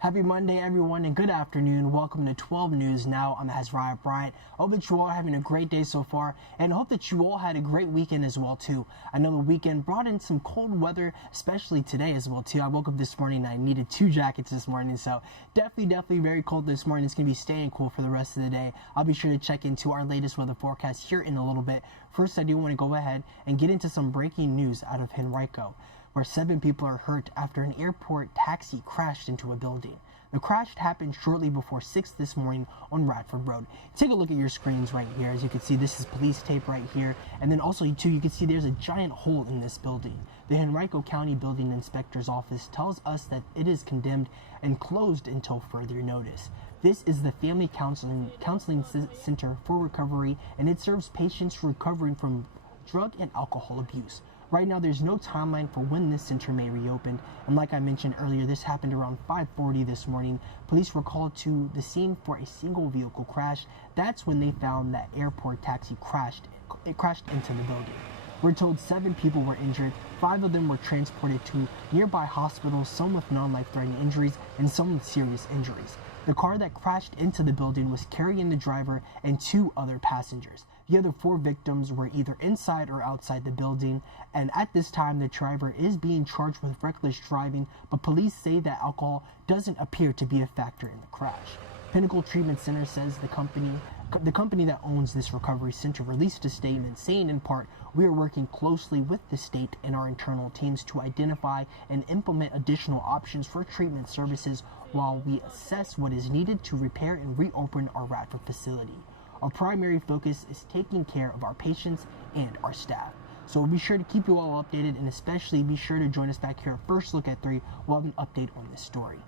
Happy Monday, everyone, and good afternoon. Welcome to 12 News Now. I'm Azariah Bryant. I hope that you all are having a great day so far, and I hope that you all had a great weekend as well, too. I know the weekend brought in some cold weather, especially today as well, too. I woke up this morning and I needed 2 jackets this morning, so definitely very cold this morning. It's going to be staying cool for the rest of the day. I'll be sure to check into our latest weather forecast here in a little bit. First, I do want to go ahead and get into some breaking news out of Henrico, where 7 people are hurt after an airport taxi crashed into a building. The crash happened shortly before 6 this morning on Radford Road. Take a look at your screens right here. As you can see, this is police tape right here. And then also, too, you can see there's a giant hole in this building. The Henrico County Building Inspector's Office tells us that it is condemned and closed until further notice. This is the Family Counseling Center for Recovery, and it serves patients recovering from drug and alcohol abuse. Right now, there's no timeline for when this center may reopen, and like I mentioned earlier, this happened around 5:40 this morning. Police were called to the scene for a single vehicle crash. That's when they found that airport taxi crashed into the building. We're told 7 people were injured. 5 of them were transported to nearby hospitals, some with non-life-threatening injuries and some with serious injuries. The car that crashed into the building was carrying the driver and 2 other passengers. The other 4 victims were either inside or outside the building, and at this time the driver is being charged with reckless driving, but police say that alcohol doesn't appear to be a factor in the crash. Pinnacle Treatment Center says the company that owns this recovery center released a statement saying, in part, "We are working closely with the state and our internal teams to identify and implement additional options for treatment services while we assess what is needed to repair and reopen our Radford facility. Our primary focus is taking care of our patients and our staff." So we'll be sure to keep you all updated, and especially be sure to join us back here at First Look at 3. We'll have an update on this story.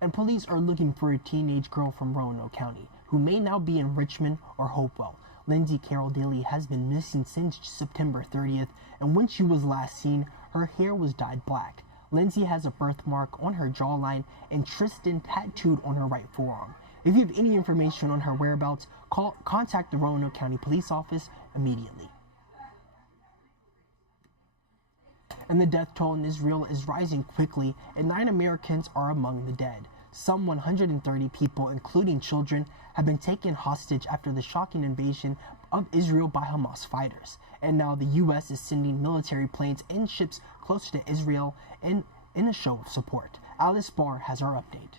And police are looking for a teenage girl from Roanoke County who may now be in Richmond or Hopewell. Lindsay Carol Daly has been missing since September 30th, and when she was last seen, her hair was dyed black. Lindsay has a birthmark on her jawline and Tristan tattooed on her right forearm. If you have any information on her whereabouts, contact the Roanoke County Police Office immediately. And the death toll in Israel is rising quickly, and 9 Americans are among the dead. Some 130 people, including children, have been taken hostage after the shocking invasion of Israel by Hamas fighters. And now the U.S. is sending military planes and ships closer to Israel in a show of support. Alice Barr has our update.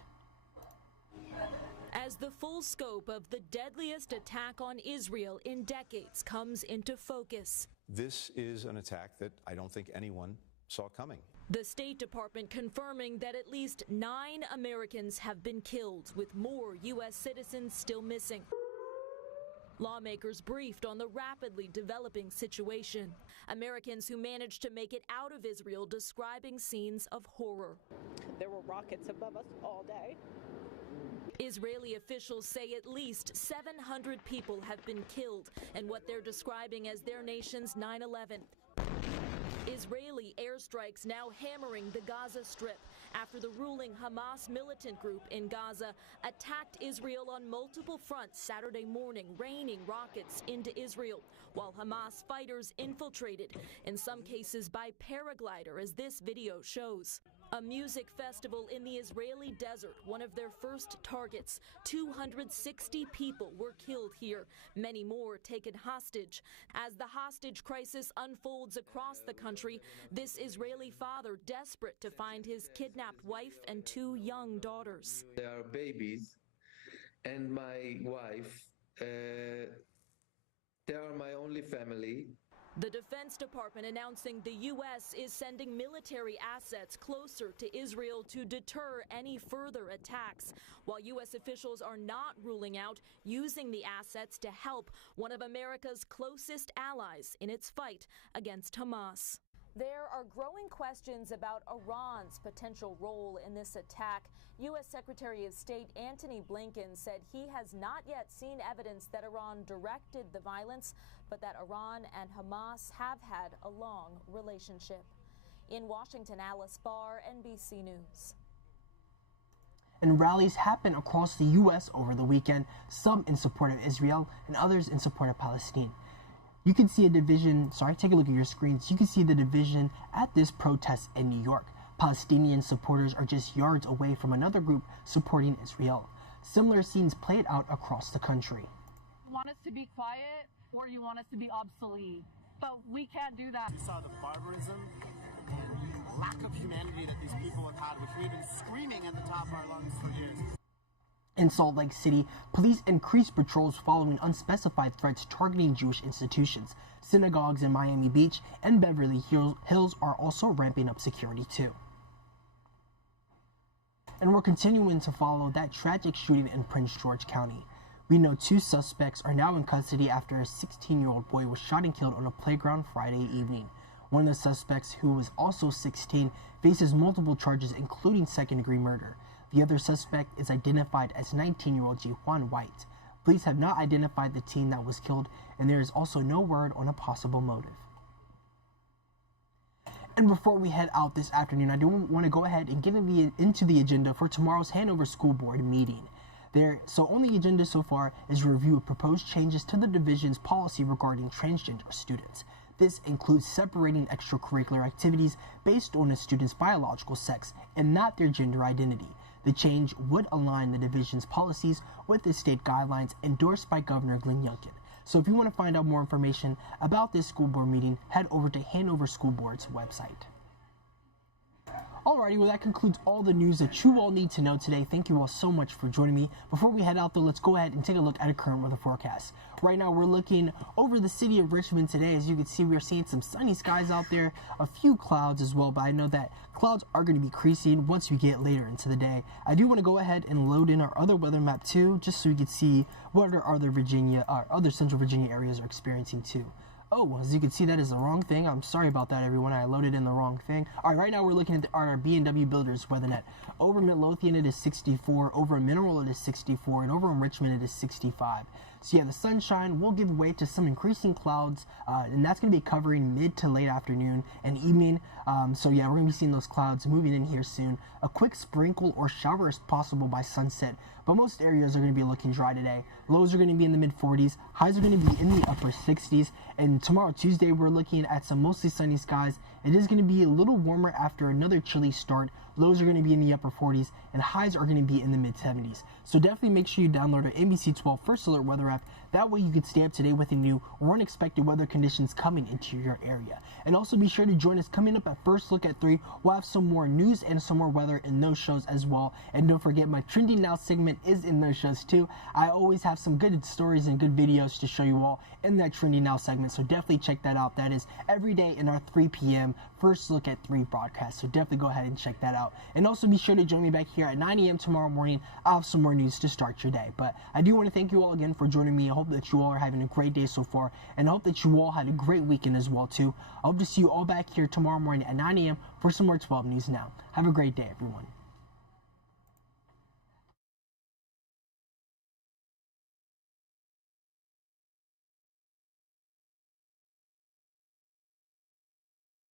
As the full scope of the deadliest attack on Israel in decades comes into focus. This is an attack that I don't think anyone saw coming. The State Department confirming that at least 9 Americans have been killed, with more U.S. citizens still missing. Lawmakers briefed on the rapidly developing situation. Americans who managed to make it out of Israel describing scenes of horror. There were rockets above us all day. Israeli officials say at least 700 people have been killed in what they're describing as their nation's 9/11. Israeli airstrikes now hammering the Gaza Strip after the ruling Hamas militant group in Gaza attacked Israel on multiple fronts Saturday morning, raining rockets into Israel, while Hamas fighters infiltrated, in some cases by paraglider, as this video shows. A music festival in the Israeli desert, one of their first targets. 260 people were killed here, many more taken hostage. As the hostage crisis unfolds across the country, this Israeli father desperate to find his kidnapped wife and 2 young daughters. They are babies, and my wife, they are my only family. The Defense Department announcing the U.S. is sending military assets closer to Israel to deter any further attacks, while U.S. officials are not ruling out using the assets to help one of America's closest allies in its fight against Hamas. There are growing questions about Iran's potential role in this attack. U.S. Secretary of State Antony Blinken said he has not yet seen evidence that Iran directed the violence, but that Iran and Hamas have had a long relationship. In Washington, Alice Barr, NBC News. And rallies happen across the U.S. over the weekend, some in support of Israel and others in support of Palestine. You can see a division, take a look at your screens. You can see the division at this protest in New York. Palestinian supporters are just yards away from another group supporting Israel. Similar scenes played out across the country. You want us to be quiet or you want us to be obsolete, but we can't do that. You saw the barbarism and lack of humanity that these people have had, which we've been screaming at the top of our lungs for years. In Salt Lake City, police increased patrols following unspecified threats targeting Jewish institutions. Synagogues in Miami Beach and Beverly Hills are also ramping up security too. And we're continuing to follow that tragic shooting in Prince George County. We know 2 suspects are now in custody after a 16-year-old boy was shot and killed on a playground Friday evening. One of the suspects, who was also 16, faces multiple charges including second-degree murder. The other suspect is identified as 19-year-old Jiwan White. Police have not identified the teen that was killed, and there is also no word on a possible motive. And before we head out this afternoon, I do want to go ahead and get into the agenda for tomorrow's Hanover School Board meeting. So on the agenda so far is a review of proposed changes to the division's policy regarding transgender students. This includes separating extracurricular activities based on a student's biological sex and not their gender identity. The change would align the division's policies with the state guidelines endorsed by Governor Glenn Youngkin. So if you want to find out more information about this school board meeting, head over to Hanover School Board's website. Alrighty, well that concludes all the news that you all need to know today. Thank you all so much for joining me. Before we head out though, let's go ahead and take a look at a current weather forecast. Right now we're looking over the city of Richmond today. As you can see, we're seeing some sunny skies out there, a few clouds as well, but I know that clouds are going to be increasing once we get later into the day. I do want to go ahead and load in our other weather map too, just so you can see what our other Central Virginia areas are experiencing too. Oh, as you can see, that is the wrong thing. I'm sorry about that, everyone. I loaded in the wrong thing. All right, right now we're looking at our B&W Builders weather net. Over Midlothian, it is 64. Over in Mineral, it is 64. And over in Richmond, it is 65. So yeah, the sunshine will give way to some increasing clouds, and that's going to be covering mid to late afternoon and evening. So yeah, we're going to be seeing those clouds moving in here soon. A quick sprinkle or shower is possible by sunset, but most areas are going to be looking dry today. Lows are going to be in the mid-40s. Highs are going to be in the upper 60s. And tomorrow, Tuesday, we're looking at some mostly sunny skies. It is going to be a little warmer after another chilly start. Lows are going to be in the upper 40s, and highs are going to be in the mid-70s. So definitely make sure you download our NBC 12 First Alert weather app. That way you can stay up to date with the new or unexpected weather conditions coming into your area. And also be sure to join us coming up at First Look at 3. We'll have some more news and some more weather in those shows as well. And don't forget, my Trending Now segment is in those shows too. I always have some good stories and good videos to show you all in that Trending Now segment. So definitely check that out. That is every day in our 3 p.m. First Look at 3 broadcast. So definitely go ahead and check that out. And also be sure to join me back here at 9 a.m. tomorrow morning. I'll have some more news to start your day. But I do want to thank you all again for joining me. I hope that you all are having a great day so far. And I hope that you all had a great weekend as well too. I hope to see you all back here tomorrow morning at 9 a.m. for some more 12 News Now. Have a great day, everyone.